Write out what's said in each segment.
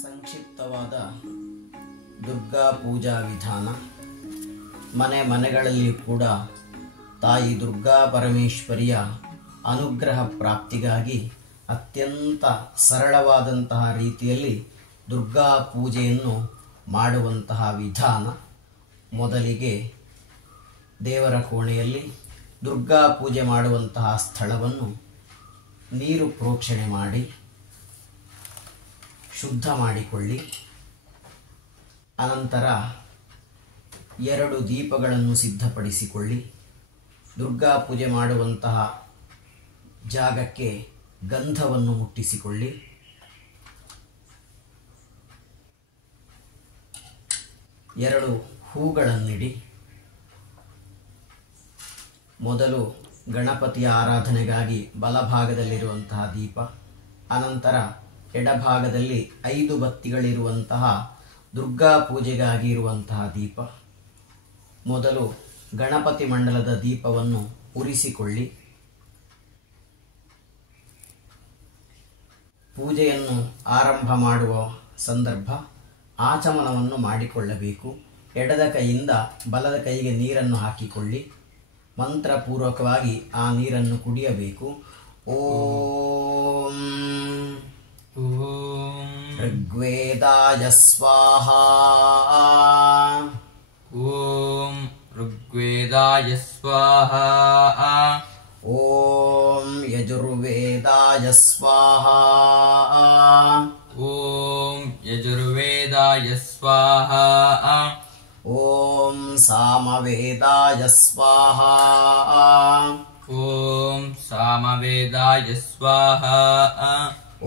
ಸಂಕ್ಷಿಪ್ತವಾದ ದುರ್ಗಾ ಪೂಜಾ ವಿಧಾನ. ಮನೆಗಳಲ್ಲಿ ಕೂಡ ತಾಯಿ ದುರ್ಗಾ ಪರಮೇಶ್ವರಿಯ ಅನುಗ್ರಹ ಪ್ರಾಪ್ತಿಗಾಗಿ ಅತ್ಯಂತ ಸರಳವಾದಂತಹ ರೀತಿಯಲ್ಲಿ ದುರ್ಗಾ ಪೂಜೆಯನ್ನು ಮಾಡುವಂತಹ ವಿಧಾನ. ಮೊದಲಿಗೆ ದೇವರ ಕೋಣೆಯಲ್ಲಿ ದುರ್ಗಾ ಪೂಜೆ ಮಾಡುವಂತಹ ಸ್ಥಳವನ್ನು ನೀರು ಪ್ರೋಕ್ಷಣೆ ಮಾಡಿ ಶುದ್ಧ ಮಾಡಿಕೊಳ್ಳಿ. ಅನಂತರ 2 ದೀಪಗಳನ್ನು ಸಿದ್ಧಪಡಿಸಿಕೊಳ್ಳಿ. ದುರ್ಗಾ ಪೂಜೆ ಮಾಡುವಂತಹ ಜಾಗಕ್ಕೆ ಗಂಧವನ್ನು ಮುಟ್ಟಿಸಿಕೊಳ್ಳಿ. ಎರಡು ಹೂಗಳನ್ನಿಡಿ. ಮೊದಲು ಗಣಪತಿಯ ಆರಾಧನೆಗಾಗಿ ಬಲಭಾಗದಲ್ಲಿರುವಂತಹ ದೀಪ, ಅನಂತರ ಎಡಭಾಗದಲ್ಲಿ 5 ಬತ್ತಿಗಳಿರುವಂತಹ ದುರ್ಗಾ ಪೂಜೆಗಾಗಿ ಇರುವಂತಹ ದೀಪ. ಮೊದಲು ಗಣಪತಿ ಮಂಡಲದ ದೀಪವನ್ನು ಉರಿಸಿಕೊಳ್ಳಿ. ಪೂಜೆಯನ್ನು ಆರಂಭ ಮಾಡುವ ಸಂದರ್ಭ ಆಚಮನವನ್ನು ಮಾಡಿಕೊಳ್ಳಬೇಕು. ಎಡದ ಕೈಯಿಂದ ಬಲದ ಕೈಗೆ ನೀರನ್ನು ಹಾಕಿಕೊಳ್ಳಿ. ಮಂತ್ರಪೂರ್ವಕವಾಗಿ ಆ ನೀರನ್ನು ಕುಡಿಯಬೇಕು. ಓಂ ಋಗ್ವೇದಾಯ ಸ್ವಾಹಾ. ಓಂ ಋಗ್ವೇದಾಯ ಸ್ವಾಹಾ. ಓಂ ಯಜುರ್ವೇದಾಯ ಸ್ವಾಹಾ. ಓಂ ಯಜುರ್ವೇದಾಯ ಸ್ವಾಹಾ. ಓಂ ಸಾಮವೇದಾಯ ಸ್ವಾಹಾ. ಓಂ ಸಾಮವೇದಾಯ ಸ್ವಾಹಾ.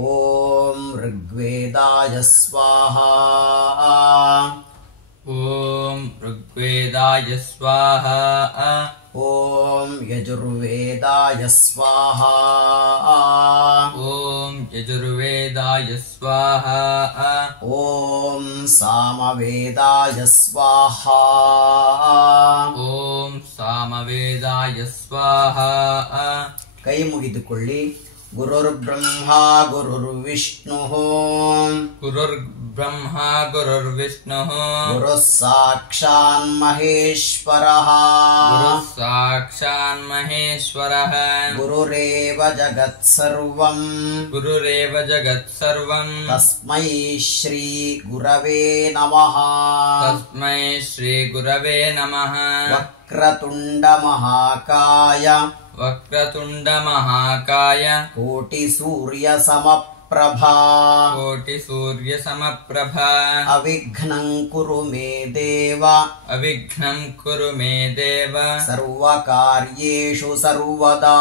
ಓಂ ಋಗ್ವೇದಾಯ ಸ್ವಾಹಾ. ಓಂ ಋಗ್ವೇದಾಯ ಸ್ವಾಹಾ. ಓಂ ಯಜುರ್ವೇದಾಯ ಸ್ವಾಹಾ. ಓಂ ಯಜುರ್ವೇದಾಯ ಸ್ವಾಹಾ. ಓಂ ಸಾಮವೇದಾಯ ಸ್ವಾಹಾ. ಓಂ ಸಾಮವೇದಾಯ ಸ್ವಾಹಾ. ಕೈ ಮುಗಿದುಕೊಳ್ಳಿ. ಗುರುರ್ಬ್ರಹ್ಮ ಗುರುರ್ವಿಷ್ಣುಃ ಗುರುರ್ಬ್ರಹ್ಮ ಗುರುರ್ವಿಷ್ಣುಃ ಗುರುಃ ಸಾಕ್ಷಾತ್ ಮಹೇಶ್ವರಃ ಗುರುಃ ಸಾಕ್ಷಾತ್ ಮಹೇಶ್ವರಃ ಗುರುರೇವ ಜಗತ್ಸರ್ವಂ ಗುರುರೇವ ಜಗತ್ಸರ್ವಂ ತಸ್ಮೈ ಶ್ರೀ ಗುರವೇ ನಮಃ. ತಸ್ಮೈ ಶ್ರೀ ಗುರವೇ ನಮಃ. ವಕ್ರತುಂಡ ಮಹಾಕಾಯ ವಕ್ರತುಂಡ ಮಹಾಕಾಯ ಕೋಟಿ ಸೂರ್ಯ ಸಮಪ್ರಭಾ ಕೋಟಿ ಸೂರ್ಯ ಸಮಪ್ರಭಾ ಅವಿಘ್ನಂ ಕುರು ಮೇ ದೇವ ಅವಿಘ್ನಂ ಕುರು ಮೇ ದೇವ ಸರ್ವಕಾರ್ಯೇಷು ಸರ್ವದಾ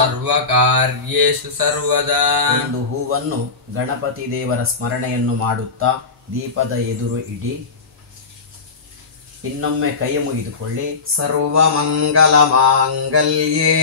ಸರ್ವಕಾರ್ಯೇಷು ಸರ್ವದಾ. ಒಂದು ಹೂವನ್ನು ಗಣಪತಿ ದೇವರ ಸ್ಮರಣೆಯನ್ನು ಮಾಡುತ್ತಾ ದೀಪದ ಎದುರು ಇಡಿ. ಇನ್ನೊಮ್ಮೆ ಕೈ ಮುಗಿದುಕೊಳ್ಳಿ. ಸರ್ವಮಂಗಲ ಮಾಂಗಲ್ಯೇ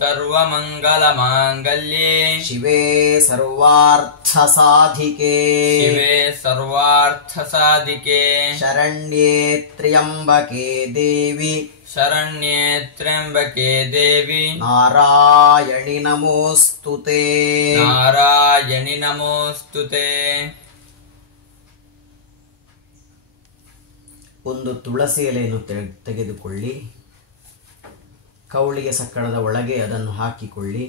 ಸರ್ವಮಂಗಲ ಮಾಂಗಲ್ಯೇ ಶಿವೇ ಸರ್ವಾರ್ಥ ಸಾಧಿಕೆ ಶಿವೇ ಸರ್ವಾರ್ಥ ಸಾಧಿಕೆ ಶರಣ್ಯೇ ತ್ರ್ಯಂಬಕೆ ದೇವಿ ಶರಣ್ಯೇ ತ್ರ್ಯಂಬಕೆ ದೇವಿ ನಾರಾಯಣಿ ನಮೋಸ್ತುತೆ ನಾರಾಯಣಿ ನಮೋಸ್ತುತೆ. ಒಂದು ತುಳಸಿ ಎಲೆಯನ್ನು ತೆಗೆದುಕೊಳ್ಳಿ. ಕೌಳಿಗೆ ಸಕ್ಕಣದ ಒಳಗೆ ಅದನ್ನು ಹಾಕಿಕೊಳ್ಳಿ.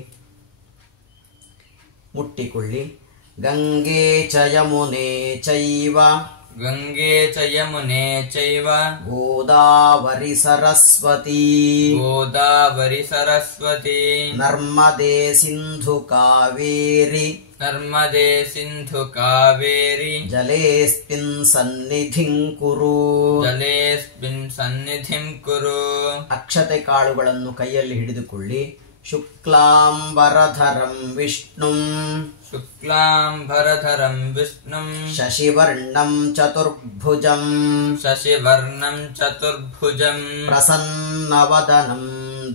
ಮುಟ್ಟಿಕೊಳ್ಳಿ. ಗಂಗೆ ಚ ಯಮುನೆ ಚೈವ ಗಂಗೆ ಚ ಯಮುನೆ ಚೈವ ಗೋದಾವರಿ ಸರಸ್ವತಿ ಗೋದಾವರಿ ಸರಸ್ವತಿ ನರ್ಮದೆ ಸಿಂಧು ಕಾವೇರಿ ನರ್ಮದೆ ಸಿಂಧು ಕಾವೇರಿ ಜಲೇಸ್ಮಿನ್ ಸನ್ನಿಧಿಂ ಕುರು ಜಲೇಸ್ಮಿನ್ ಸನ್ನಿಧಿಂ ಕುರು. ಅಕ್ಷತೆ ಕಾಳುಗಳನ್ನು ಕೈಯಲ್ಲಿ ಹಿಡಿದುಕೊಳ್ಳಿ. ಶುಕ್ಲಾಂಬರಧರಂ ವಿಷ್ಣುಂ ಶುಕ್ಲಾಂಬರಧರಂ ವಿಷ್ಣುಂ ಶಶಿವರ್ಣಂ ಚತುರ್ಭುಜಂ ಶಶಿವರ್ಣಂ ಚತುರ್ಭುಜಂ ಪ್ರಸನ್ನವದನಂ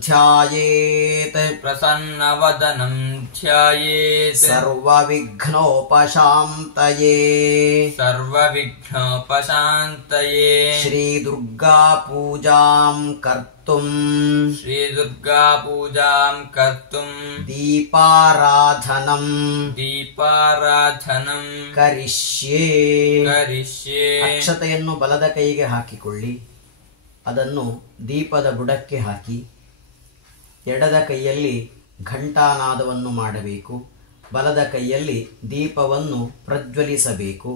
ಧ್ಯಾಯೇತ್ ಪ್ರಸನ್ನವದನಂ ಧ್ಯಾಯೇತ್ ಸರ್ವವಿಘ್ನೋಪಶಾಂತಯೇ ಸರ್ವವಿಘ್ನೋಪಶಾಂತಯೇ ಶ್ರೀ ದುರ್ಗಾ ಪೂಜಾಂ ಕರ್ತುಂ ಶ್ರೀದುರ್ಗಾ ಪೂಜಾಂ ಕರ್ತುಂ ದೀಪಾರಾಧನಂ ದೀಪಾರಾಧನಂ ಕರಿಷ್ಯೇ. ಅಕ್ಷತೆಯನ್ನು ಬಲದ ಕೈಗೆ ಹಾಕಿಕೊಳ್ಳಿ, ಅದನ್ನು ದೀಪದ ಬುಡಕ್ಕೆ ಹಾಕಿ ಎಡದ ಕೈಯಲ್ಲಿ ಘಂಟಾನಾದವನ್ನು ಮಾಡಬೇಕು, ಬಲದ ಕೈಯಲ್ಲಿ ದೀಪವನ್ನು ಪ್ರಜ್ವಲಿಸಬೇಕು.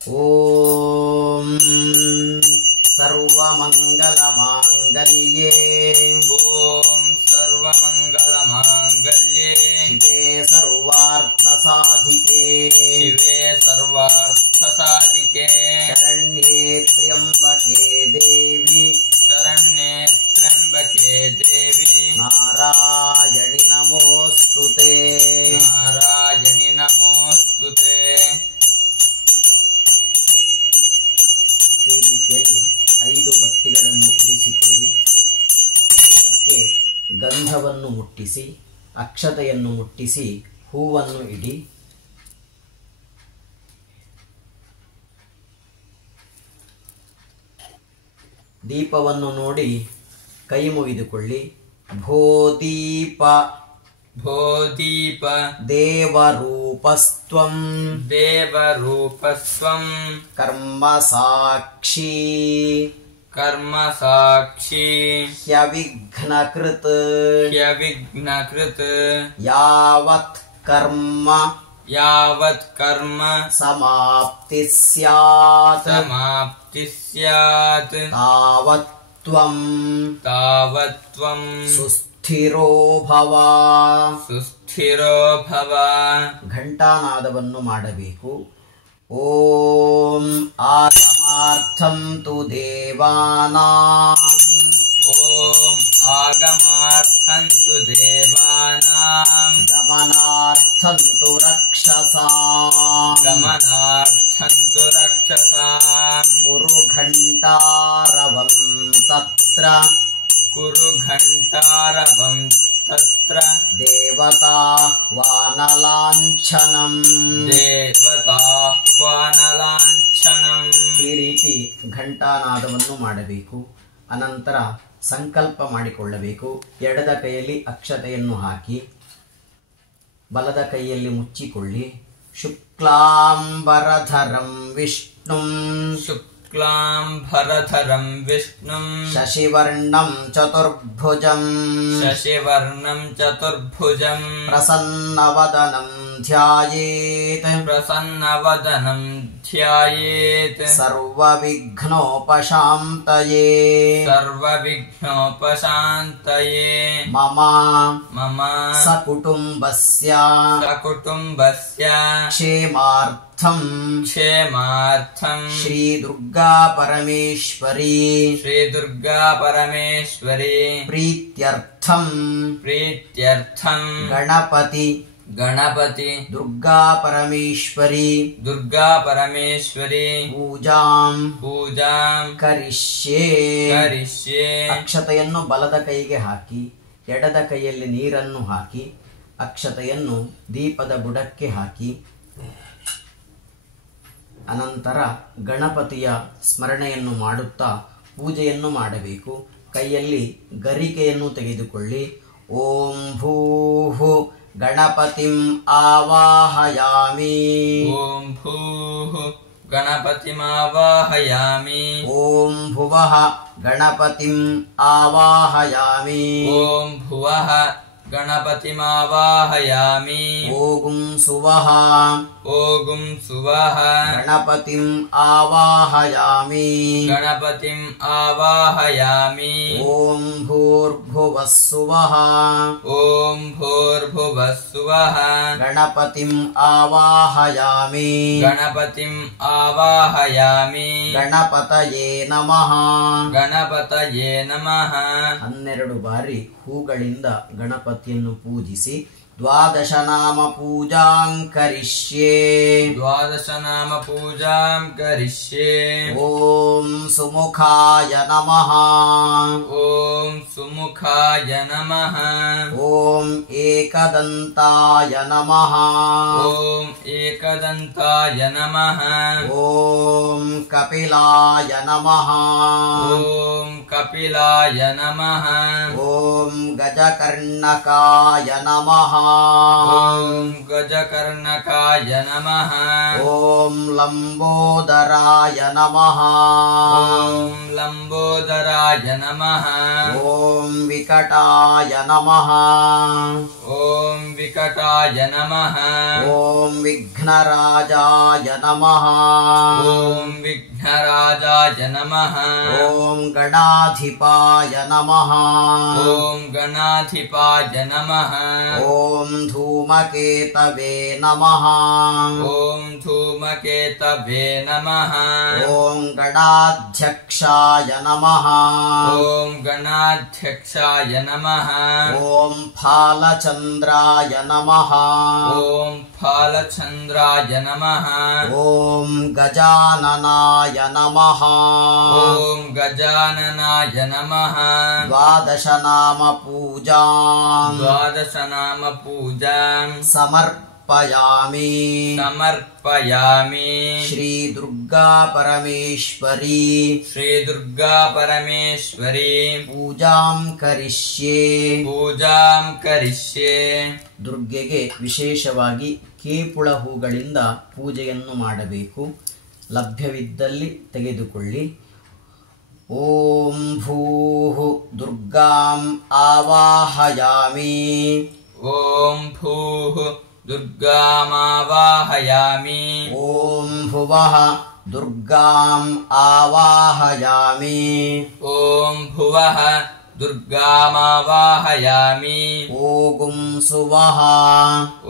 ಓಂ ಸರ್ವಮಂಗಲಮಾಂಗಲ್ಯೇ ಓಂ ಸರ್ವಮಂಗಲಮಾಂಗಲ್ಯೇ ಶಿವೆ ಸರ್ವಾರ್ಥಸಾಧಿಕೆ ಶಿವೆ ಸರ್ವಾರ್ಥಸಾಧಿಕೆ ಶರಣ್ಯೇ ತ್ರ್ಯಂಬಕೆ ದೇವಿ ಶರಣ್ಯೇ ತ್ರ್ಯಂಬಕೆ ದೇವಿ ನಾರಾಯಣಿ ನಮೋಸ್ತುತೆ. ನಾರಾಯಣಿ ನಮೋಸ್ತುತೆ. ಈ ರೀತಿಯಲ್ಲಿ 5 ಬತ್ತಿಗಳನ್ನು ಉರಿಸಿಕೊಳ್ಳಿ, ದೀಪಕ್ಕೆ ಗಂಧವನ್ನು ಮುಟ್ಟಿಸಿ, ಅಕ್ಷತೆಯನ್ನು ಮುಟ್ಟಿಸಿ, ಹೂವನ್ನು ಇಡಿ. ದೀಪವನ್ನು ನೋಡಿ ಕೈ ಮುಗಿದುಕೊಳ್ಳಿ. ಭೋದೀಪ ಭೋದೀಪ ದೇವರೂಪಸ್ತ್ವಂ ದೇವರೂಪಸ್ತ್ವಂ ಕರ್ಮ ಸಾಕ್ಷಿ ಕರ್ಮಸಾಕ್ಷಿ ಹ್ಯವಿಘ್ನಕೃತ್ ಹ್ಯವಿಘ್ನಕೃತ್ ಯಾವತ್ ಕರ್ಮ ಯಾವತ್ ಕರ್ಮ ಸಮಾಪ್ತಿ ಸ್ಯಾತ್ ಸಮಾಪ್ತಿ ಸ್ಯಾತ್ ತಾವತ್ ತ್ವಂ ತಾವತ್ವಂ ಸುಸ್ಥಿರೋ ಭವ. ಸುಸ್ಥಿರೋ ಭವ. ಘಂಟಾನಾದವನ್ನು ಮಾಡಬೇಕು. ಓಂ ಆಗಮಾರ್ಥಂ ತು ದೇವಾನಾಂ ಓಂ ಆಗಮಾರ್ಥಂ ತು ದೇವಾನಾಂ ಗಮನಾರ್ಥಂ ತು ರಕ್ಷಸಾಂ ಗಮನಾರ್ಥಂ ತು ರಕ್ಷಸಾಂ ಕುರು ಘಂಟಾರವಂ ತತ್ರ ಕುರು ಘಂಟಾರವಂ ತತ್ರ ದೇವತಾಹ್ವಾನಲಾಂಛನಂ. ದೇವತಾಹ್ವಾನಲಾಂಛನಂ. ಈ ರೀತಿ ಘಂಟಾನಾದವನ್ನು ಮಾಡಬೇಕು. ಅನಂತರ ಸಂಕಲ್ಪ ಮಾಡಿಕೊಳ್ಳಬೇಕು. ಎಡದ ಕೈಯಲ್ಲಿ ಅಕ್ಷತೆಯನ್ನು ಹಾಕಿ ಬಲದ ಕೈಯಲ್ಲಿ ಮುಚ್ಚಿಕೊಳ್ಳಿ. ಶುಕ್ಲಾಂಬರಧರಂ ವಿಷ್ಣುಂ ಶುಕ್ಲಾಂಬರಧರಂ ವಿಷ್ಣುಂ ಶಶಿವರ್ಣಂ ಚತುರ್ಭುಜಂ ಶಶಿವರ್ಣಂ ಚತುರ್ಭುಜಂ ಪ್ರಸನ್ನವದನಂ ಧ್ಯಾಯೇತ್ ಪ್ರಸನ್ನವದನಂ ಧ್ಯಾಯೇತ್ ಸರ್ವವಿಘ್ನೋಪಶಾಂತಯೇ ಸರ್ವವಿಘ್ನೋಪಶಾಂತಯೇ ಮಮ ಮಮ ಸಕುಟುಂಬಸ್ಯ ಸಕುಟುಂಬಸ್ಯ ಕ್ಷೇಮಾರ್ಥಂ ಕ್ಷೇಮಾರ್ಥಂ ಶ್ರೀ ದುರ್ಗಾ ಪರಮೇಶ್ವರಿ ಶ್ರೀ ದುರ್ಗಾ ಪರಮೇಶ್ವರಿ ಪ್ರೀತ್ಯರ್ಥಂ ಪ್ರೀತ್ಯರ್ಥಂ ಗಣಪತಿ ಗಣಪತಿ ದುರ್ಗಾ ಪರಮೇಶ್ವರಿ ದುರ್ಗಾ ಪರಮೇಶ್ವರಿ ಪೂಜಾಂ ಪೂಜಾಂ ಕರಿಷ್ಯೇ. ಕರಿಷ್ಯೆ. ಅಕ್ಷತೆಯನ್ನು ಬಲದ ಕೈಗೆ ಹಾಕಿ ಎಡದ ಕೈಯಲ್ಲಿ ನೀರನ್ನು ಹಾಕಿ ಅಕ್ಷತೆಯನ್ನು ದೀಪದ ಬುಡಕ್ಕೆ ಹಾಕಿ ಅನಂತರ ಗಣಪತಿಯ ಸ್ಮರಣೆಯನ್ನು ಮಾಡುತ್ತಾ ಪೂಜೆಯನ್ನು ಮಾಡಬೇಕು. ಕೈಯಲ್ಲಿ ಗರಿಕೆಯನ್ನು ತೆಗೆದುಕೊಳ್ಳಿ. ಓಂ ಭೂಃ ಗಣಪತಿಂ ಆವಾಹಯಾಮಿ. ಓಂ ಭೂಃ ಗಣಪತಿಮಾವಾಹಯಾಮಿ. ಓಂ ಭುವಃ ಗಣಪತಿಂ ಆವಾಹಯಾಮಿ. ಓಂ ಭುವಃ ಗಣಪತಿಮಾವಾಹಯಾಮಿ. ಓಂ ಸುವಃ ಓಂ ಸುವಃ ಗಣಪತಿಂ ಆವಾಹಯಾಮಿ. ಗಣಪತಿಂ ಆವಾಹಯಾಮಿ. ಓಂ ಭೂರ್ಭುವಃ ಸುವಃ ಓಂ ಭೂರ್ಭುವಃ ಸುವಃ ಗಣಪತಿಂ ಆವಾಹಯಾಮಿ. ಗಣಪತಿಂ ಆವಾಹಯಾಮಿ. ಗಣಪತಯೇ ನಮಃ. ಗಣಪತಯೇ ನಮಃ. 12 ಬಾರಿ ಹೂಗಳಿಂದ ಗಣಪತಿಯನ್ನು ಪೂಜಿಸಿ ದ್ವಾದಶನಾಮ ಪೂಜಾಂ ಕರಿಷ್ಯೆ. ದ್ವಾದಶನಾಮ ಪೂಜಾಂ ಕರಿಷ್ಯೆ. ಓಂ ಸುಮುಖಾಯ ನಮಃ. ಓಂ ಸುಮುಖಾಯ ನಮಃ. ಓಂ ಏಕದಂತಾಯ ನಮಃ. ಓಂ ಏಕದಂತಾಯ ನಮಃ. ಓಂ ಕಪಿಲಾಯ ನಮಃ. ಓಂ ಕಪಿಲಾಯ ನಮಃ. ಓಂ ಗಜಕರ್ಣಕಾಯ ನಮಃ. ಓಂ ಗಜಕರ್ಣಕಾಯ ನಮಃ. ಓಂ ಲಂಬೋದರಾಯ ನಮಃ. ಓಂ ಲಂಬೋದರಾಯ ನಮಃ. ಓಂ ವಿಕಟಾಯ ನಮಃ. ಓಂ ವಿಕಟಾಯ ನಮಃ. ಓಂ ವಿಘ್ನರಾಜಾಯ ನಮಃ. ಓಂ ವಿಘ್ನರಾಜಾಯ ನಮಃ. ಓಂ ಗಣಾಧಿಪಾಯ ನಮಃ. ಓಂ ಗಣಾಧಿಪಾಯ ನಮಃ. ಓಂ ಧೂಮಕೇತವೇ ನಮಃ. ಓಂ ಧೂಮಕೇತವೇ ನಮಃ. ಓಂ ಗಣಾಧ್ಯಕ್ಷಾಯ ನಮಃ. ಓಂ ಗಣಾಧ್ಯಕ್ಷಾಯ ನಮಃ. ಓಂ ಫಾಲಚಂದ್ರಾಯ ನಮಃ. ಓಂ ಫಾಲಚಂದ್ರಾಯ ನಮಃ. ಓಂ ಗಜಾನನಾಯ ನಮಃ. ಓಂ ಗಜಾನನಾಯ ನಮಃ. ದ್ವಾದಶನಾಮ ಪೂಜಾಂ ದ್ವಾದಶನಾಮ ಪೂಜಾಂ ಸಮರ್ಪಯಾಮಿ. ಸಮರ್ಪಯಾಮಿ. ಶ್ರೀ ದುರ್ಗಾ ಪರಮೇಶ್ವರಿ ಶ್ರೀ ದುರ್ಗಾ ಪರಮೇಶ್ವರಿ ಪೂಜಾಂ ಕರಿಷ್ಯೆ. ಪೂಜಾಂ ಕರಿಷ್ಯೆ. ದುರ್ಗೆಗೆ ವಿಶೇಷವಾಗಿ ಕೇಪುಳ ಹೂಗಳಿಂದ ಪೂಜೆಯನ್ನು ಮಾಡಬೇಕು. ಲಭ್ಯವಿದ್ದಲ್ಲಿ ತೆಗೆದುಕೊಳ್ಳಿ. ಓಂ ಭೂಃ ದುರ್ಗಾಂ ಆವಾಹಯಾಮಿ. ಓಂ ಭೂಃ ದುರ್ಗಾಮಾವಾಹಯಾಮಿ. ಓಂ ಭುವಃ ದುರ್ಗಾಂ ಆವಾಹಯಾಮಿ. ಓಂ ಭುವಃ ದುರ್ಗಾಮಾವಾಹಯಾಮಿ. ಓಗುಂ ಸುವಃ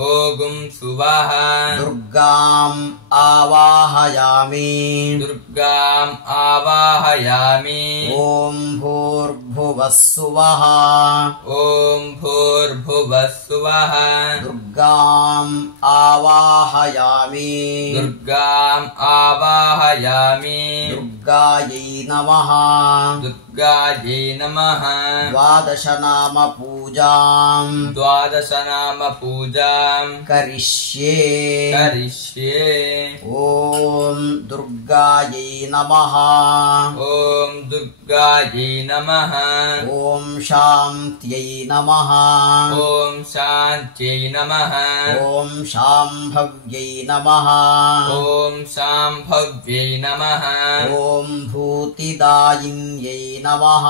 ಓಗುಂ ಸುವಃ ದುರ್ಗಾಂ ಆವಾಹಯಾಮಿ. ದುರ್ಗಾಂ ಆವಾಹಯಾಮಿ. ಓಂ ಭೂರ್ಭುವಃ ಸುವಃ ಓಂ ಭೂರ್ಭುವಃ ಸುವಃ ದುರ್ಗಾಂ ಆವಾಹಯಾಮಿ. ದುರ್ಗಾಂ ಆವಾಹಯಾಮಿ. ದುರ್ಗಾಯೈ ನಮಃ. ದುರ್ಗಾಯೈ ನಮಃ. ದ್ವಾದಶನಾಮ ಪೂಜಾಂ ದ್ವಾದಶನಾಮ ಪೂಜಾಂ ಕರಿಷ್ಯೆ. ಕರಿಷ್ಯೆ. ಓಂ ದುರ್ಗಾಯೈ ನಮಃ. ಓಂ ದುರ್ಗಾಯೈ ನಮಃ. ಓಂ ಶಾಂತ್ಯೈ ನಮಃ. ಓಂ ಶಾಂತ್ಯೈ ನಮಃ. ಓಂ ಶಾಂಭವ್ಯೈ ನಮಃ. ಓಂ ಶಾಂಭವ್ಯೈ ನಮಃ. ಓಂ ಭೂತಿದಾಯಿನ್ಯೈ ನಮಃ.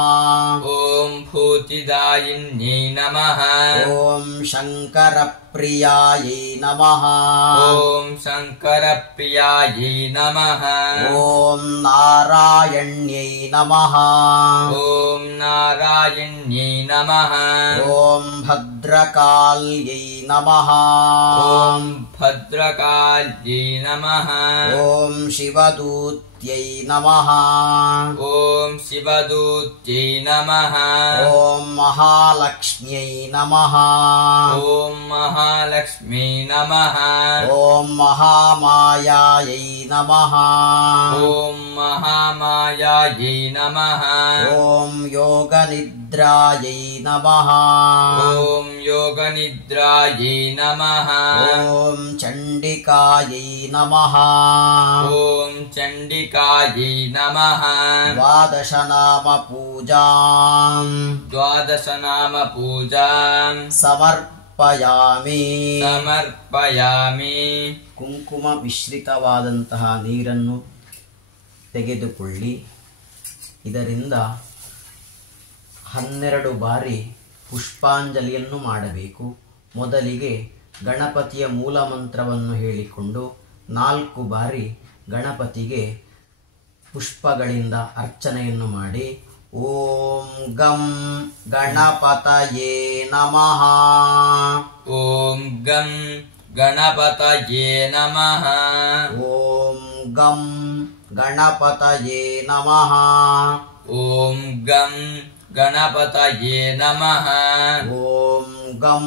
ಓಂ ಭೂತಿದಾಯಿನ್ಯೈ ನಮಃ. ಓಂ ಶಂಕರಪ್ರಿಯಾಯೈ ನಮಃ. ಓಂ ಶಂಕರಪ್ರಿಯಾಯೈ ನಮಃ. ಓಂ ನಾರಾಯಣ್ಯೈ ನಮಃ. ಓಂ ನಾರಾಯಣ್ಯೈ ನಮಃ. ಓಂ ಭದ್ರಕಾಲ್ಯೈ ನಮಃ. ಓಂ ಭದ್ರಕಾಲ್ಯೈ ನಮಃ. ಓಂ ಶಿವದೂತ್ಯೈ ನಮಃ. ಓಂ ಶಿವದೂತ್ಯೈ ನಮಃ. ಓಂ ಮಹಾಲಕ್ಷ್ಮ್ಯೈ ನಮಃ. ಓಂ ಮಹಾಲಕ್ಷ್ಮೀ ನಮಃ. ಓಂ ಮಹಾಮಾಯಾಯೈ ನಮಃ. ಓಂ ಮಹಾಮಾಯಾಯೈ ನಮಃ. ಓಂ ಯೋಗನಿದ್ರಾಯೈ ನಮಃ. ಓಂ ಯೋಗನಿದ್ರಾಯೈ ನಮಃ. ಓಂ ಚಂಡಿಕಾಯೈ ನಮಃ. ಓಂ ಚಂಡಿಕಾಯೈ ನಮಃ. ದ್ವಾದಶನಾಮ ಪೂಜಾಂ ದ್ವಾದಶನಾಮ ಪೂಜಾಂ ಸಮರ್ಪಯಾಮಿ. ಸಮರ್ಪಯಾಮಿ. ಕುಂಕುಮ ಮಿಶ್ರಿತವಾದಂತಹ ನೀರನ್ನು ತೆಗೆದುಕೊಳ್ಳಿ. ಇದರಿಂದ 12 ಬಾರಿ ಪುಷ್ಪಾಂಜಲಿಯನ್ನು ಮಾಡಬೇಕು. ಮೊದಲಿಗೆ ಗಣಪತಿಯ ಮೂಲ ಮಂತ್ರವನ್ನು ಹೇಳಿಕೊಂಡು 4 ಬಾರಿ ಗಣಪತಿಗೆ ಪುಷ್ಪಗಳಿಂದ ಅರ್ಚನೆಯನ್ನು ಮಾಡಿ ಓಂ ಗಂ ಗಣಪತಯೇ ನಮಃ. ಓಂ ಗಂ ಗಣಪತಯೇ ನಮಃ. ಓಂ ಗಂ ಗಣಪತಯೇ ನಮಃ. ಓಂ ಗಂ ಗಣಪತಯೇ ನಮಃ. ಓಂ ಗಂ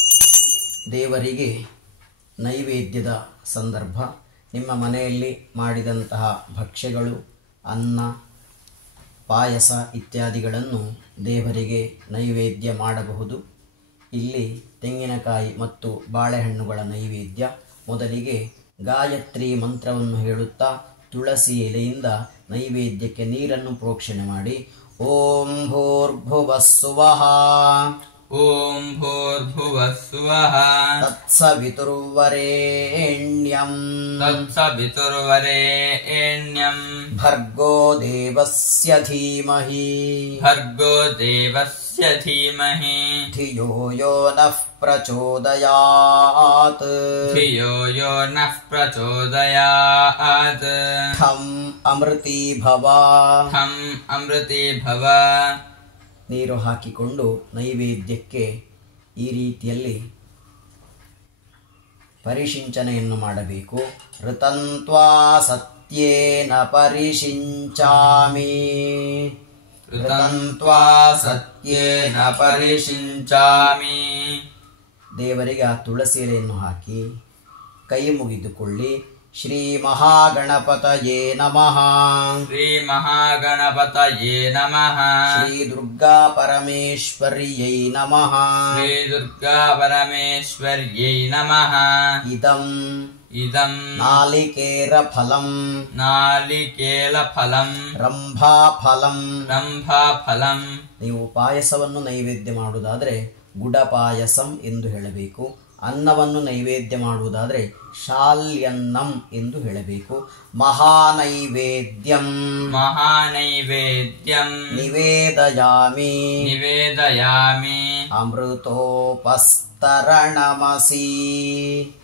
ದೇವರಿಗೆ ನೈವೇದ್ಯದ ಸಂದರ್ಭ. ನಿಮ್ಮ ಮನೆಯಲ್ಲಿ ಮಾಡಿದಂತಹ ಭಕ್ಷ್ಯಗಳು, ಅನ್ನ, ಪಾಯಸ ಇತ್ಯಾದಿಗಳನ್ನು ದೇವರಿಗೆ ನೈವೇದ್ಯ ಮಾಡಬಹುದು. ಇಲ್ಲಿ ತೆಂಗಿನಕಾಯಿ ಮತ್ತು ಬಾಳೆಹಣ್ಣುಗಳ ನೈವೇದ್ಯ. ಮೊದಲಿಗೆ ಗಾಯತ್ರಿ ಮಂತ್ರವನ್ನು ಹೇಳುತ್ತಾ ತುಳಸಿ ಎಲೆಯಿಂದ ನೈವೇದ್ಯಕ್ಕೆ ನೀರನ್ನು ಪ್ರೋಕ್ಷಣೆ ಮಾಡಿ ಓಂ ಭೂರ್ಭುವಃ ಸ್ವಃ ಓಂ ಭೂರ್ಭುವಃ ಸ್ವಃ ತತ್ಸವಿತುರ್ವರೆಣ್ಯಂ ತತ್ಸವಿತುರ್ವರೆಣ್ಯಂ ಭರ್ಗೋ ದೇವಸ್ಯ ಧೀಮಹಿ ಭರ್ಗೋ ದೇವಸ್ಯ ಧೀಮಹಿ ಧಿಯೋ ಯೋ ನಃ ಪ್ರಚೋದಯಾತ್ ಧಿಯೋ ಯೋ ನಃ ಪ್ರಚೋದಯಾತ್ ಖಂ ಅಮೃತಿ ಭವ. ಖಂ ಅಮೃತಿ ಭವ. ನೀರು ಹಾಕಿಕೊಂಡು ನೈವೇದ್ಯಕ್ಕೆ ಈ ರೀತಿಯಲ್ಲಿ ಪರಿಶಿಂಚನೆಯನ್ನು ಮಾಡಬೇಕು. ಋತಂತ್ವಾ ಸತ್ಯೇನ ಪರಿಶಿಂಚಾಮಿ ಋತಂತ್ವಾ ಸತ್ಯೇನ ಪರಿಶಿಂಚಾಮಿ. ದೇವರಿಗೆ ಆ ತುಳಸಿ ಎಲೆಯನ್ನು ಹಾಕಿ ಕೈ ಮುಗಿದುಕೊಳ್ಳಿ. ಶ್ರೀ ಮಹಾಗಣಪತಯೇ ನಮಃ. ಶ್ರೀ ಮಹಾಗಣಪತಯೇ ನಮಃ. ಶ್ರೀ ದುರ್ಗಾ ಪರಮೇಶ್ವರ್ಯೈ ನಮಃ. ಶ್ರೀ ದುರ್ಗಾ ಪರಮೇಶ್ವರ್ಯೈ ನಮಃ. ಇದಂ ಇದಂ ನಾಲಿಕೇರ ಫಲಂ ನಾಲಿಕೇಲ ಫಲಂ ರಂಭಾ ಫಲಂ. ರಂಭಾ ಫಲಂ. ನೀವು ಪಾಯಸವನ್ನು ನೈವೇದ್ಯ ಮಾಡುವುದಾದರೆ ಗುಡ ಪಾಯಸಂ ಎಂದು ಹೇಳಬೇಕು. ಅನ್ನವನ್ನು ನೈವೇದ್ಯ ಮಾಡುವುದಾದರೆ ಶಾಲ್ಯನ್ನಂ ಎಂದು ಹೇಳಬೇಕು. ಮಹಾನೈವೇದ್ಯಂ ಮಹಾನೈವೇದ್ಯಂ ನಿವೇದಯಾಮಿ ನಿವೇದಯಾಮಿ. ಅಮೃತೋಪಸ್ತರಣಮಸಿ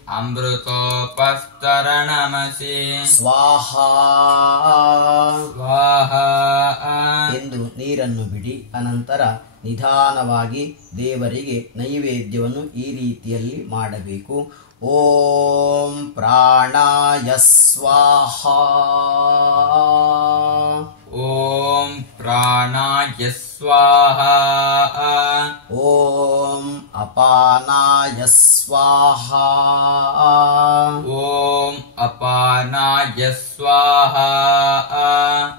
ಅಮೃತೋಪಸ್ತರಣಮಸಿ. ಸ್ವಾಹಾ ಸ್ವಾಹಾ ಎಂದು ನೀರನ್ನು ಬಿಡಿ. ಅನಂತರ ನಿಧಾನವಾಗಿ ದೇವರಿಗೆ ನೈವೇದ್ಯವನ್ನು ಈ ರೀತಿಯಲ್ಲಿ ಮಾಡಬೇಕು. ಓಂ ಪ್ರಾಣಾಯ ಸ್ವಾಹಾ. ಓಂ ಪ್ರಾಣಾಯ ಸ್ವಾಹಾ. ಓಂ ಅಪಾನಾಯ ಸ್ವಾಹಾ. ಓಂ ಅಪಾನಾಯ ಸ್ವಾಹಾ.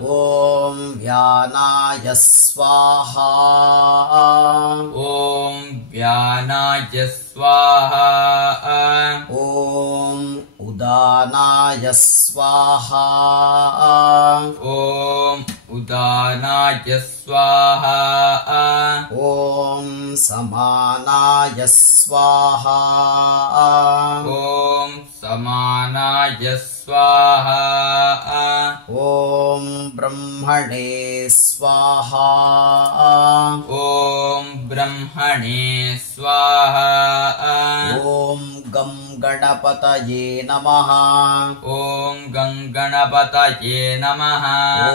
ಓಂ ವ್ಯಾನಾಯ ಸ್ವಾಹಾ. ಓಂ ವ್ಯಾನಾಯ ಸ್ವಾಹಾ. ಓಂ ಉದಾನಾಯ ಸ್ವಾಹಾ. ಓಂ ಉದಾನಾಯ ಸ್ವಾಹಾ. ಓಂ ಸಮಾನಾಯ ಸ್ವಾಹಾ. ಓಂ ಸಮಾನಾಯ ಸ್ವಾಹಾ. ಓಂ ಬ್ರಹ್ಮಣೇ ಸ್ವಾಹಾ. ಓಂ ಬ್ರಹ್ಮಣೇ ಸ್ವಾಹಾ. ಓಂ ಗಂ ಗಣಪತಯೇ ನಮಃ. ಓಂ ಗಣಪತಯೇ ನಮಃ.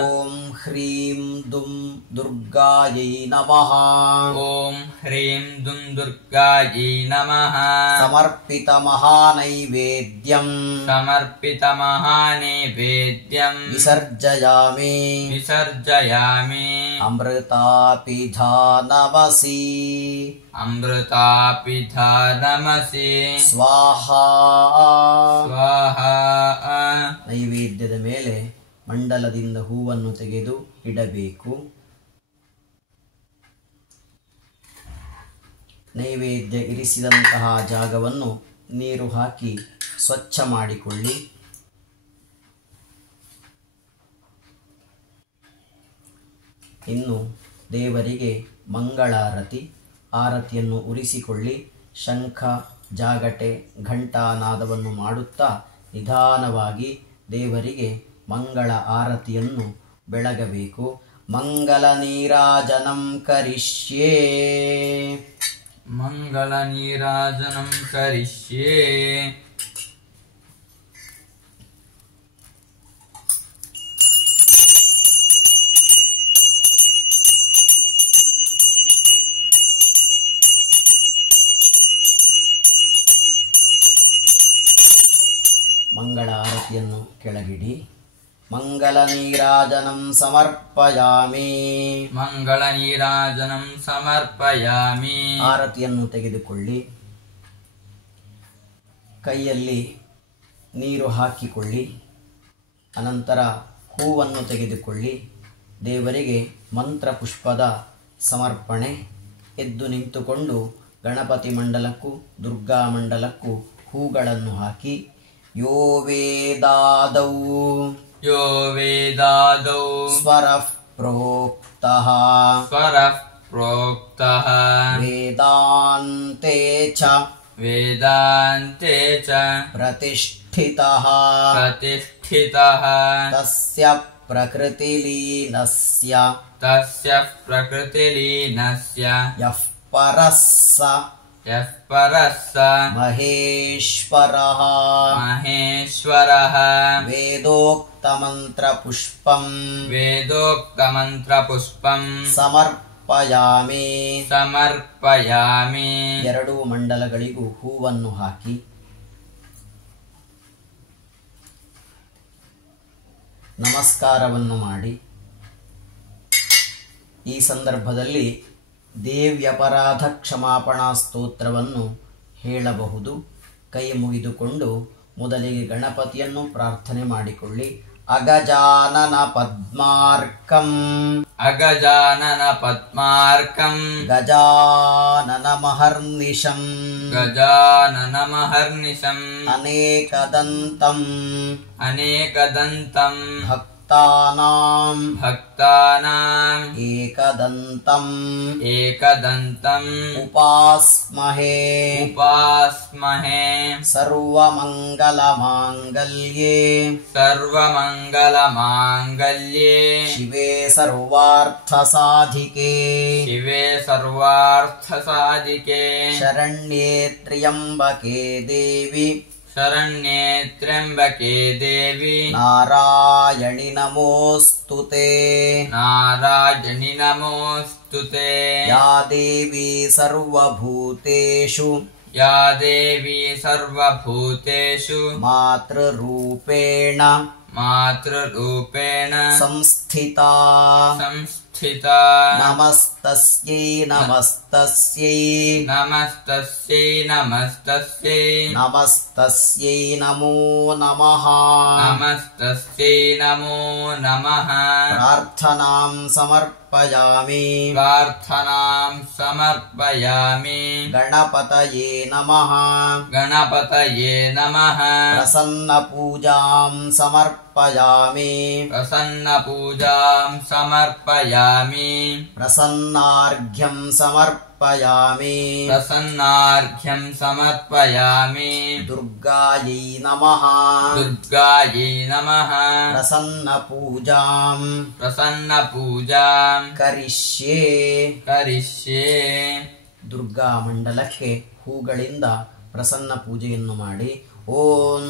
ಓಂ ಹ್ರೀಂ ದುಂ ದುರ್ಗಾಯೈ ನಮಃ. ಓಂ ಹ್ರೀಂ ದುಂ ದುರ್ಗಾಯೈ ನಮಃ. ಸಮರ್ಪಿತ ಮಹಾನೈವೇದ್ಯಂ ಸಮರ್ಪಿತ ಮಹಾನೈವೇದ್ಯಂ ವಿಸರ್ಜಯಾಮಿ. ವಿಸರ್ಜಯಾಮಿ. ಅಮೃತಾಪಿಧಾನಮಸಿ. ಅಮೃತಾಪಿಧಾನಮಸಿ. ಸ್ವಾಹಾ. ಸ್ವಾಹಾ. ನೈವೇದ್ಯದ ಮೇಲೆ ಮಂಡಲದಿಂದ ಹೂವನ್ನು ತೆಗೆದು ಇಡಬೇಕು. ನೈವೇದ್ಯ ಇರಿಸಿದಂತಹ ಜಾಗವನ್ನು ನೀರು ಹಾಕಿ ಸ್ವಚ್ಛ ಮಾಡಿಕೊಳ್ಳಿ. ಇನ್ನು ದೇವರಿಗೆ ಮಂಗಳಾರತಿ. ಆರತಿಯನ್ನು ಉರಿಸಿಕೊಳ್ಳಿ. ಶಂಖ, ಜಾಗಟೆ, ಘಂಟಾನಾದವನ್ನು ಮಾಡುತ್ತಾ ನಿಧಾನವಾಗಿ ದೇವರಿಗೆ ಮಂಗಳ ಆರತಿಯನ್ನು ಬೆಳಗಬೇಕು. ಮಂಗಲ ನೀರಾಜನಂ ಕರಿಷ್ಯೇ. ಮಂಗಲ ನೀರಾಜನಂ ಕರಿಷ್ಯೇ. ಮಂಗಳ ಆರತಿಯನ್ನು ಕೆಳಗಿಡಿ. ಮಂಗಲ ನೀರಾಜನಂ ಸಮರ್ಪಯಾಮಿ. ಮಂಗಳ ನೀರಾಜನಂ ಸಮರ್ಪಯಾಮಿ. ಆರತಿಯನ್ನು ತೆಗೆದುಕೊಳ್ಳಿ. ಕೈಯಲ್ಲಿ ನೀರು ಹಾಕಿಕೊಳ್ಳಿ. ಅನಂತರ ಹೂವನ್ನು ತೆಗೆದುಕೊಳ್ಳಿ. ದೇವರಿಗೆ ಮಂತ್ರಪುಷ್ಪದ ಸಮರ್ಪಣೆ. ಎದ್ದು ನಿಂತುಕೊಂಡು ಗಣಪತಿ ಮಂಡಲಕ್ಕೂ ದುರ್ಗಾ ಮಂಡಲಕ್ಕೂ ಹೂಗಳನ್ನು ಹಾಕಿ ಯೋ ವೇದಾದೌ ಸ್ವರಃ ಪ್ರೋಕ್ತಃ ವೇದಾಂತೆ ಚ ಪ್ರತಿಷ್ಠಿತಃ ತಸ್ಯ ಪ್ರಕೃತಿಲೀನಸ್ಯ ಯಃ ಪರಸ್ಸ ಮಹೇಶ್ವರಃ ವೇದೋಕ್ತಮಂತ್ರಪುಷ್ಪಂ ಸಮರ್ಪಯಾಮಿ. ಎರಡೂ ಮಂಡಲಗಳಿಗೂ ಹೂವನ್ನು ಹಾಕಿ ನಮಸ್ಕಾರವನ್ನು ಮಾಡಿ. ಈ ಸಂದರ್ಭದಲ್ಲಿ ದೇವ್ಯಪರಾಧ ಕ್ಷಮಾಪಣಾ ಸ್ತೋತ್ರವನ್ನು ಹೇಳಬಹುದು. ಕೈ ಮುಗಿದುಕೊಂಡು ಮೊದಲಿಗೆ ಗಣಪತಿಯನ್ನು ಪ್ರಾರ್ಥನೆ ಮಾಡಿಕೊಳ್ಳಿ. ಅಗಜಾನನ ಪದ್ಮಾರ್ಕಂ ಗಜಾನನ ಮಹರ್ನಿಶಂ ಅನೇಕದಂತಂ ಭಕ್ತಾನಾಂ ಏಕದಂತಂ ಉಪಾಸ್ಮಹೇ ಸರ್ವಮಂಗಲಮಾಂಗಲ್ಯೇ ಶಿವೆ ಸರ್ವಾರ್ಥಸಾಧಿಕೆ ಶರಣ್ಯೇ ತ್ರ್ಯಂಬಕೆ ದೇವಿ ನಾರಾಯಣಿ ನಮೋಸ್ತುತೆ ಯಾ ದೇವಿ ಸರ್ವಭೂತೇಷು ಮಾತೃರೂಪೇಣ ಸಂಸ್ಥಿತಾ ನಮಸ್ತಸ್ಯೈ ನಮೋ ನಮಃ ಪ್ರಾರ್ಥನಾಂ ಸಮರ್ಪಯಾಮಿ ಗಣಪತಯೇ ನಮಃ ಪ್ರಸನ್ನ ಪೂಜಾಂ ಸಮರ್ಪಯಾಮಿ ಪ್ರಸನ್ನಾರ್ಘ್ಯಂ ಸಮರ್ಪಯಾಮಿ ದುರ್ಗಾಯೈ ನಮಃ ಪ್ರಸನ್ನ ಪೂಜಾಂ ಕರಿಷ್ಯೆ. ದುರ್ಗಾ ಮಂಡಲಕ್ಕೆ ಹೂಗಳಿಂದ ಪ್ರಸನ್ನ ಪೂಜೆಯನ್ನು ಮಾಡಿ. ಓಂ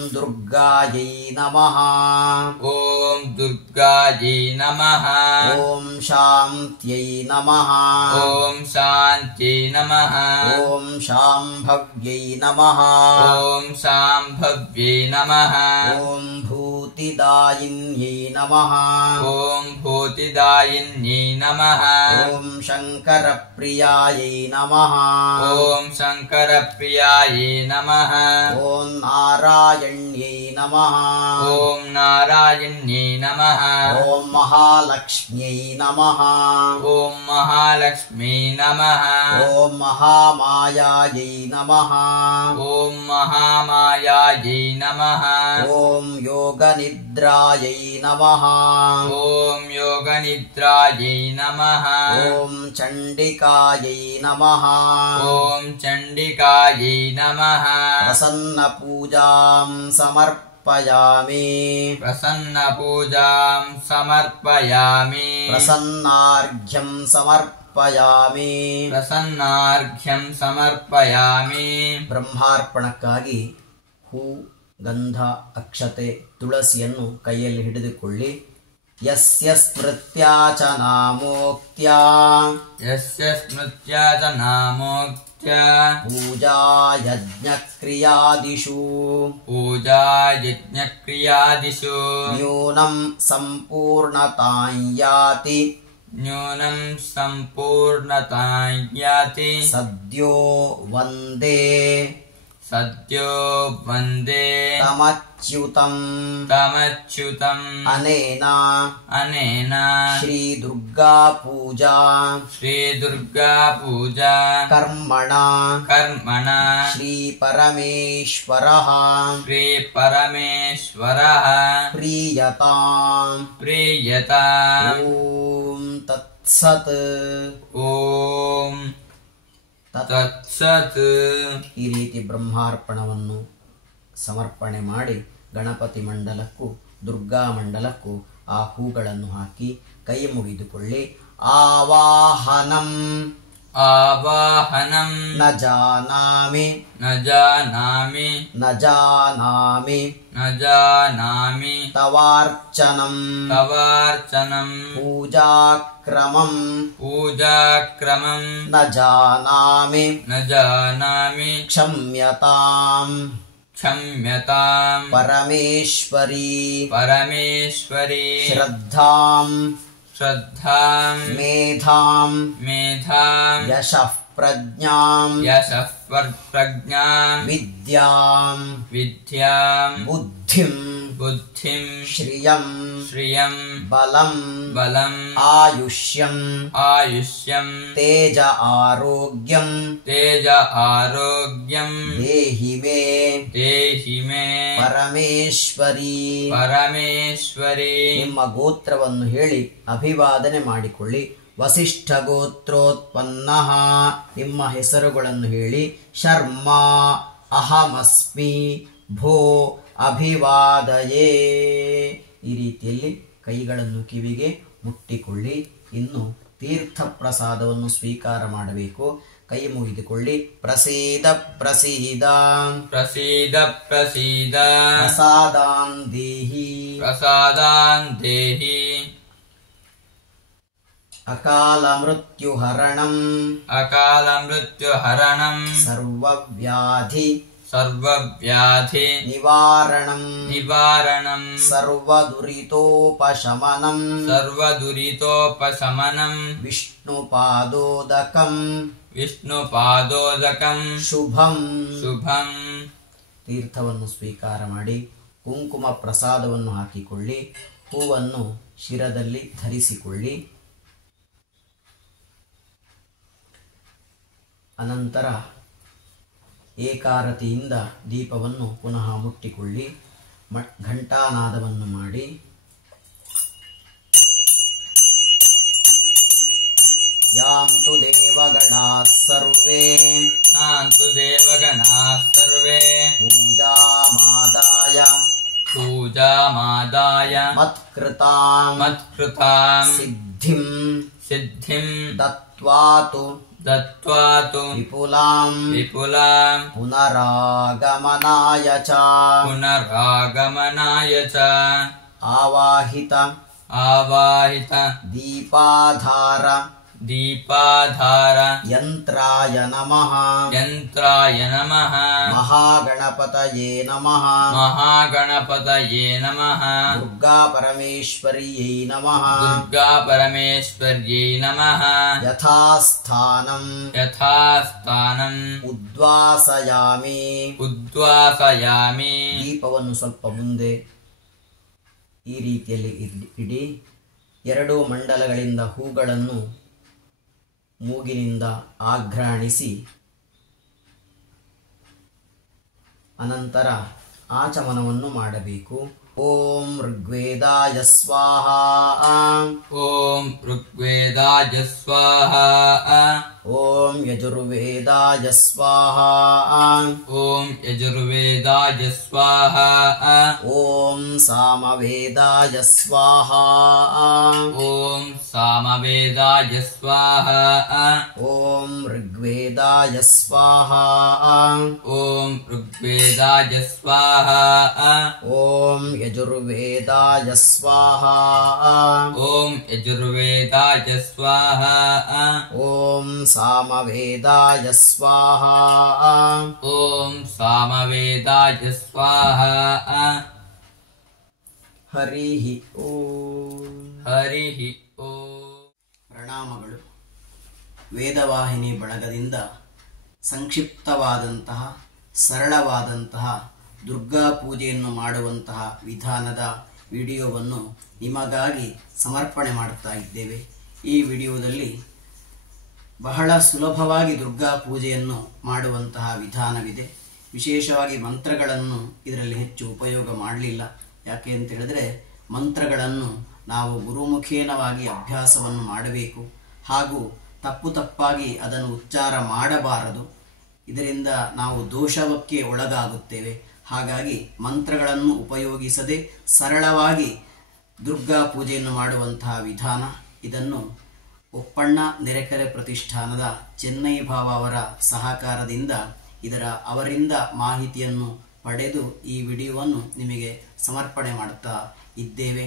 ದುರ್ಗಾಯೈ ನಮಃ ಓಂ ಶಾಂತ್ಯೈ ನಮಃ ಓಂ ಶಾಂಭವ್ಯೈ ನಮಃ ಓಂ ಭೂತಿದಾಯಿನ್ಯೈ ನಮಃ ಓಂ ಶಂಕರಪ್ರಿಯಾಯೈ ನಮಃ ಓಂ ನಾರಾಯಣ್ಯೈ ನಮಃ ಓಂ ಮಹಾಲಕ್ಷ್ಮ್ಯೈ ನಮಃ ಓಂ ಮಹಾಮಾಯಾಯೈ ನಮಃ ಓಂ ಯೋಗನಿದ್ರಾಯೈ ನಮಃ ಓಂ ಚಂಡಿಕಾಯೈ ನಮಃ ಪ್ರಸನ್ನ ಪೂಜಾಂ ಸಮರ್ಪಯಾಮಿ ಪ್ರಸನ್ನಾರ್ಘ್ಯಂ ಸಮರ್ಪಯಾಮಿ ಬ್ರಹ್ಮಾರ್ಪಣಕ್ಕಾಗಿ ಹೂ, ಗಂಧ, ಅಕ್ಷತೆ, ತುಳಸಿಯನ್ನು ಕೈಯಲ್ಲಿ ಹಿಡಿದುಕೊಳ್ಳಿ. ಯಸ್ಯ ಸ್ಮೃತ್ಯಾ ಚ ನಾಮೋಕ್ತ್ಯಾ ಪೂಜಾ ಯಜ್ಞಕ್ರಿಯಾದಿಷು ನ್ಯೂನಂ ಸಂಪೂರ್ಣತಾಂ ಯಾತಿ ಸದ್ಯೋ ವಂದೇ ಸದ್ಯೋ ವಂದೇ ತಮಚ್ಯುತಂ ಅನೇನ ಶ್ರೀ ದುರ್ಗಾ ಪೂಜಾ ಕರ್ಮಣ ಶ್ರೀ ಪರಮೇಶ್ವರಃ ಪ್ರೀಯತಾಂ. ಓಂ ತತ್ಸತ್. ಓಂ ತತ್ಸತ್. ಈ ರೀತಿ ಬ್ರಹ್ಮಾರ್ಪಣವನ್ನು ಸಮರ್ಪಣೆ ಮಾಡಿ ಗಣಪತಿ ಮಂಡಲಕ್ಕೂ ದುರ್ಗಾ ಮಂಡಲಕ್ಕೂ ಆ ಹೂಗಳನ್ನು ಹಾಕಿ ಕೈ ಮುಗಿದುಕೊಳ್ಳಿ. ಆವಾಹನಂ ನ ಜಾನಾಮಿ ತವಾರ್ಚನಂ ಪೂಜಾಕ್ರಮಂ ನ ಜಾನಾಮಿ ಕ್ಷಮ್ಯತಾಂ ಪರಮೇಶ್ವರಿ ಶ್ರದ್ಧಾಂ ಮೇಧಾಂ ಯಶಃ ಪ್ರಜ್ಞಾಂ ವಿದ್ಯಾಂ ಬುದ್ಧಿಂ ಶ್ರಿಯಂ ಬಲಂ ಆಯುಷ್ಯಂ ತೇಜ ಆರೋಗ್ಯಂ ದೇಹಿ ಮೇ ಪರಮೇಶ್ವರಿ. ನಿಮ್ಮ ಗೋತ್ರವನ್ನು ಹೇಳಿ ಅಭಿವಾದನೆ ಮಾಡಿಕೊಳ್ಳಿ. ವಸಿಷ್ಠ ಗೋತ್ರೋತ್ಪನ್ನಃ. ನಿಮ್ಮ ಹೆಸರುಗಳನ್ನು ಹೇಳಿ. ಶರ್ಮಾ ಅಹಮಸ್ಮಿ ಭೋ ಅಭಿವಾದಯೇ. ಈ ರೀತಿಯಲ್ಲಿ ಕೈಗಳನ್ನು ಕಿವಿಗೆ ಮುಟ್ಟಿಕೊಳ್ಳಿ. ಇನ್ನು ತೀರ್ಥ ಪ್ರಸಾದವನ್ನು ಸ್ವೀಕಾರ ಮಾಡಬೇಕು. ಕೈ ಮುಗಿದುಕೊಳ್ಳಿ. ಪ್ರಸೀದ ಪ್ರಸಾದಾನ್ ದೇಹಿ ಅಕಾಲ ಮೃತ್ಯುಹರಣಂ ಸರ್ವವ್ಯಾಧಿ ನಿವಾರಣಂ ಸರ್ವದುರಿತೋಪಶಮನಂ ವಿಷ್ಣುಪಾದೋದಕಂ ಶುಭಂ. ತೀರ್ಥವನ್ನು ಸ್ವೀಕಾರ ಮಾಡಿ ಕುಂಕುಮ ಪ್ರಸಾದವನ್ನು ಹಾಕಿಕೊಳ್ಳಿ. ಹೂವನ್ನು ಶಿರದಲ್ಲಿ ಧರಿಸಿಕೊಳ್ಳಿ. ಅನಂತರ ಏಕಾರತಿಯಿಂದ ದೀಪವನ್ನು ಪುನಃ ಮುಟ್ಟಿಕೊಳ್ಳಿ. ಘಂಟಾನಾದವನ್ನು ಮಾಡಿ ಯಾಂತು ದೇವಗಣಾಃ ಸರ್ವೇ ಪೂಜಾಮಾದಾಯ ಮತ್ಕೃತಾಂ ಸಿದ್ಧಿಂ ದತ್ವಾತು ವಿಪುಲಾಂ ಪುನರಾಗಮನಾಯ ಚ ಆವಾಹಿತ ದೀಪಾಧಾರ ಯಂತ್ರಾಯ ನಮಃ ಮಹಾಗಣಪತಯೇ ನಮಃ ದುರ್ಗಾ ಪರಮೇಶ್ವರ್ಯೈ ನಮಃ ಯಥಾಸ್ಥಾನಂ ಉದ್ವಾಸಯಾಮಿ. ದೀಪವನ್ನು ಸ್ವಲ್ಪ ಮುಂದೆ ಈ ರೀತಿಯಲ್ಲಿ ಇಡಿ. ಎರಡು ಮಂಡಲಗಳಿಂದ ಹೂಗಳನ್ನು ಮೂಗಿನಿಂದ ಆಘ್ರಾಣಿಸಿ ಅನಂತರ ಆಚಮನವನ್ನು ಮಾಡಬೇಕು. ಓಂ ಋಗ್ವೇದಾಯ ಸ್ವಾಹಾ. ಓಂ ಯಜುರ್ವೇದಾಯ ಸ್ವಾಹಾ. ಓಂ ಸಾಮವೇದಾಯ ಸ್ವಾಹಾ. ಓಂ ಋಗ್ವೇದಾಯ ಸ್ವಾಹಾ. ಓಂ ಯಜುರ್ವೇದಾಯ ಸ್ವಾಹಾ. ಓಂ ಸಾಮವೇದಾಯ ಸ್ವಾಹಾ. ಹರಿಃ ಓಂ. ಪ್ರಣಾಮಗಳು. ವೇದವಾಹಿನಿ ಬಳಗದಿಂದ ಸಂಕ್ಷಿಪ್ತವಾದಂತಹ ಸರಳವಾದಂತಹ ದುರ್ಗಾ ಪೂಜೆಯನ್ನು ಮಾಡುವಂತಹ ವಿಧಾನದ ವಿಡಿಯೋವನ್ನು ನಿಮಗಾಗಿ ಸಮರ್ಪಣೆ ಮಾಡುತ್ತಾ ಇದ್ದೇವೆ. ಈ ವಿಡಿಯೋದಲ್ಲಿ ಬಹಳ ಸುಲಭವಾಗಿ ದುರ್ಗಾ ಪೂಜೆಯನ್ನು ಮಾಡುವಂತಹ ವಿಧಾನವಿದೆ. ವಿಶೇಷವಾಗಿ ಮಂತ್ರಗಳನ್ನು ಇದರಲ್ಲಿ ಹೆಚ್ಚು ಉಪಯೋಗ ಮಾಡಲಿಲ್ಲ. ಯಾಕೆ ಅಂತ ಹೇಳಿದ್ರೆ ಮಂತ್ರಗಳನ್ನು ನಾವು ಗುರುಮುಖೇನವಾಗಿ ಅಭ್ಯಾಸವನ್ನು ಮಾಡಬೇಕು, ಹಾಗೂ ತಪ್ಪಾಗಿ ಅದನ್ನು ಉಚ್ಚಾರ ಮಾಡಬಾರದು. ಇದರಿಂದ ನಾವು ದೋಷಕ್ಕೆ ಒಳಗಾಗುತ್ತೇವೆ. ಹಾಗಾಗಿ ಮಂತ್ರಗಳನ್ನು ಉಪಯೋಗಿಸದೆ ಸರಳವಾಗಿ ದುರ್ಗಾ ಪೂಜೆಯನ್ನು ಮಾಡುವಂತಹ ವಿಧಾನ. ಇದನ್ನು ಒಪ್ಪಣ್ಣ ನೆರೆಕೆರೆ ಪ್ರತಿಷ್ಠಾನದ ಚೆನ್ನೈ ಭಾವ ಅವರ ಸಹಕಾರದಿಂದ ಅವರಿಂದ ಮಾಹಿತಿಯನ್ನು ಪಡೆದು ಈ ವಿಡಿಯೋವನ್ನು ನಿಮಗೆ ಸಮರ್ಪಣೆ ಮಾಡುತ್ತಾ ಇದ್ದೇವೆ.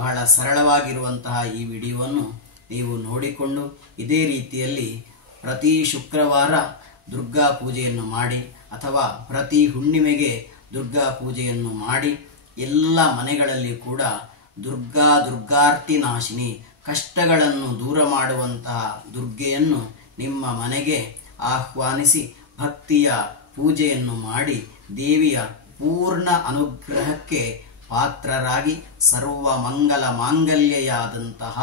ಬಹಳ ಸರಳವಾಗಿರುವಂತಹ ಈ ವಿಡಿಯೋವನ್ನು ನೀವು ನೋಡಿಕೊಂಡು ಇದೇ ರೀತಿಯಲ್ಲಿ ಪ್ರತಿ ಶುಕ್ರವಾರ ದುರ್ಗಾ ಪೂಜೆಯನ್ನು ಮಾಡಿ ಅಥವಾ ಪ್ರತಿ ಹುಣ್ಣಿಮೆಗೆ ದುರ್ಗಾ ಪೂಜೆಯನ್ನು ಮಾಡಿ ಎಲ್ಲ ಮನೆಗಳಲ್ಲಿ ಕೂಡ ದುರ್ಗಾರ್ತಿ ನಾಶಿನಿ, ಕಷ್ಟಗಳನ್ನು ದೂರ ಮಾಡುವಂತಹ ದುರ್ಗೆಯನ್ನು ನಿಮ್ಮ ಮನೆಗೆ ಆಹ್ವಾನಿಸಿ ಭಕ್ತಿಯ ಪೂಜೆಯನ್ನು ಮಾಡಿ ದೇವಿಯ ಪೂರ್ಣ ಅನುಗ್ರಹಕ್ಕೆ ಪಾತ್ರರಾಗಿ ಸರ್ವ ಮಂಗಲ ಮಾಂಗಲ್ಯಯಾದಂತಹ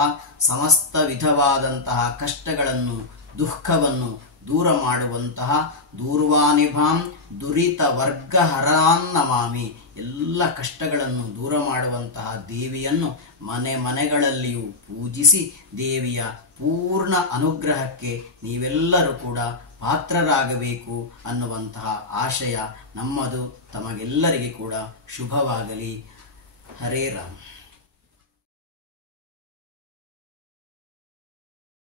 ಸಮಸ್ತ ವಿಧವಾದಂತಹ ಕಷ್ಟಗಳನ್ನು ದುಃಖವನ್ನು ದೂರ ಮಾಡುವಂತಹ ದೂರ್ವಾನಿಭಾಂ ದುರಿತ ವರ್ಗ ಹರಾನ್ನಮಾಮಿ, ಎಲ್ಲ ಕಷ್ಟಗಳನ್ನು ದೂರ ಮಾಡುವಂತಹ ದೇವಿಯನ್ನು ಮನೆಗಳಲ್ಲಿಯೂ ಪೂಜಿಸಿ ದೇವಿಯ ಪೂರ್ಣ ಅನುಗ್ರಹಕ್ಕೆ ನೀವೆಲ್ಲರೂ ಕೂಡ ಪಾತ್ರರಾಗಬೇಕು ಅನ್ನುವಂತಹ ಆಶಯ ನಮ್ಮದು. ತಮಗೆಲ್ಲರಿಗೆ ಕೂಡ ಶುಭವಾಗಲಿ. ಹರೇ ರಾಮ್.